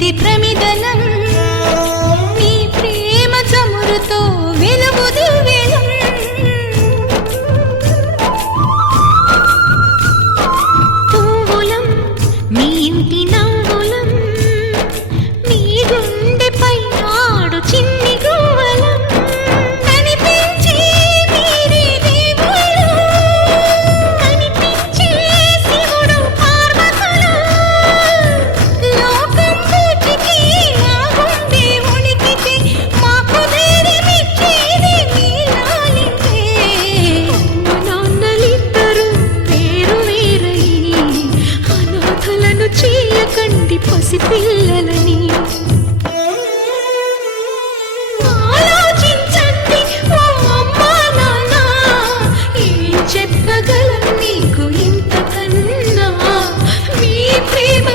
ఇది ప్రమిదనం నీ ప్రేమ చమురుతో వెలుగు దివ్యలం పువ్వులం మీ ఇంటి నవ్వులం మీ గుండెపై నాడు చిన్ని గువ్వలం కనిపించే మీరే దేవుడు కనిపించే శివుడు పార్వతులు లోకం పూటికి నా గుండె ఉనికితే మాకు ధైర్యమిచ్చేది మీ లాలింతే నాన్నలిద్దరూ వేరు వేరై అనాథలను చేయకండి పసిపిల్లలని ఆలోచించండి ఓ అమ్మా నాన్న ఏం చెప్పగలం నీకు ఇంతకన్నా మీ ప్రేమ